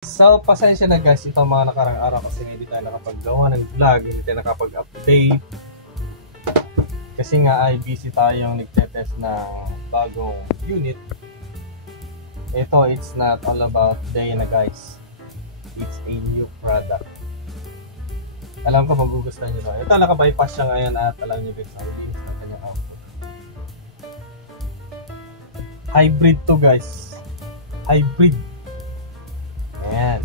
So, pasensya na guys, itong mga nakarang araw kasi hindi tayo nakapaggawa ng vlog, hindi tayo nakapag-update. Kasi nga ay busy tayong nagtetest ng bagong unit. Ito, it's not all about Dayna guys. It's a new product. Alam ko magugustuhan nyo na. Ito, naka-bypass siya ngayon at alam nyo guys, nalinis ng kanyang output. Hybrid to guys. Hybrid. Ayan.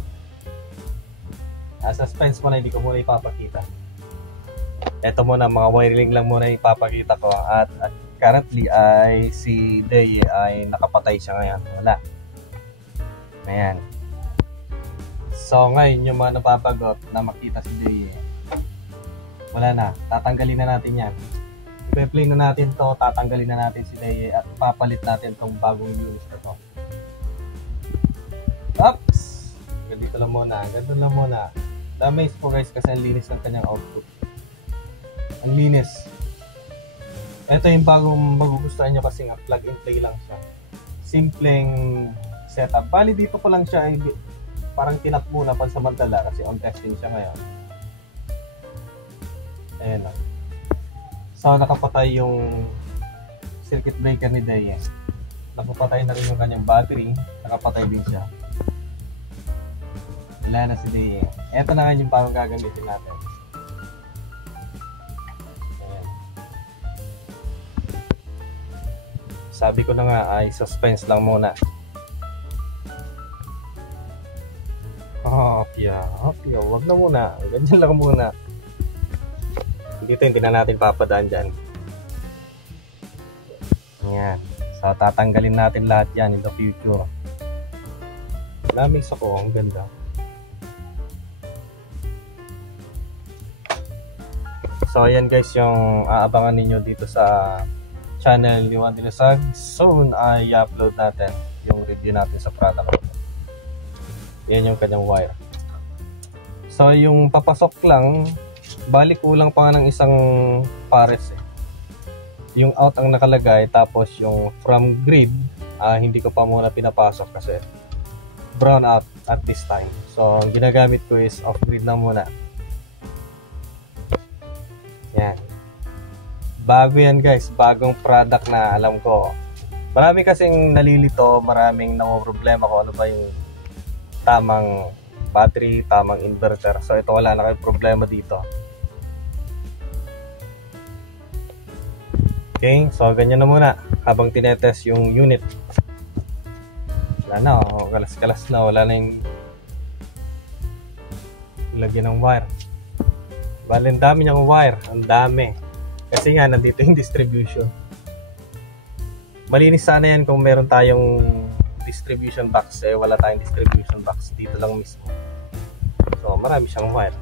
Suspense muna, hindi ko muna ipapakita. Ito muna, mga wiring lang muna ipapakita ko. At currently ay si Day ay nakapatay siya ngayon. Wala. Ayan. So ngayon yung mga napapagot na makita si Day, wala na. Tatanggalin na natin yan. I-play na natin to, tatanggalin na natin si Day at papalit natin tong bagong unit na to. Oops! Dito lang muna, ganun lang muna. Damage po guys kasi ang linis ng kanyang output. Ang linis. Ito yung bagong magugustuhan nyo kasi nga plug and play lang siya. Simpleng setup. Bali dito ko lang siya ay parang tinap muna pansamantala kasi on testing siya ngayon. Ayan lang. So nakapatay yung circuit breaker ni Day. Nakapatay na rin yung kanyang battery. Nakapatay din siya. Wala na si Day. Ito na nga yung parang gagamitin natin. Ayan. Sabi ko na nga ay suspense lang muna. Hopya. Wag na muna. Ganyan lang muna. Dito hindi na natin papadaan dyan. Ayan. So tatanggalin natin lahat yan in the future. Lamig sa ko. Ang ganda. So ayan guys yung aabangan ninyo dito sa channel ni Juan Dilasag. Soon ay i-upload natin yung review natin sa product. Yan yung kanyang wire. So yung papasok lang, balik kulang pa nga ng isang pares Yung out ang nakalagay tapos yung from grid hindi ko pa muna pinapasok kasi brown out at this time. So ang ginagamit ko is off grid na muna. Yan. Bago yan guys, bagong product na alam ko. Marami kasing nalilito, maraming problema kung ano ba yung tamang battery, tamang inverter. So ito wala na kayong problema dito. Okay, so ganyan na muna habang tinetest yung unit. Wala na, kalas-kalas na, wala na yung lagyan ng wire. Bale, ang dami niyang wire. Ang dami. Kasi nga, nandito yung distribution. Malinis sana yan kung meron tayong distribution box. Wala tayong distribution box. Dito lang mismo. So, marami siyang wire.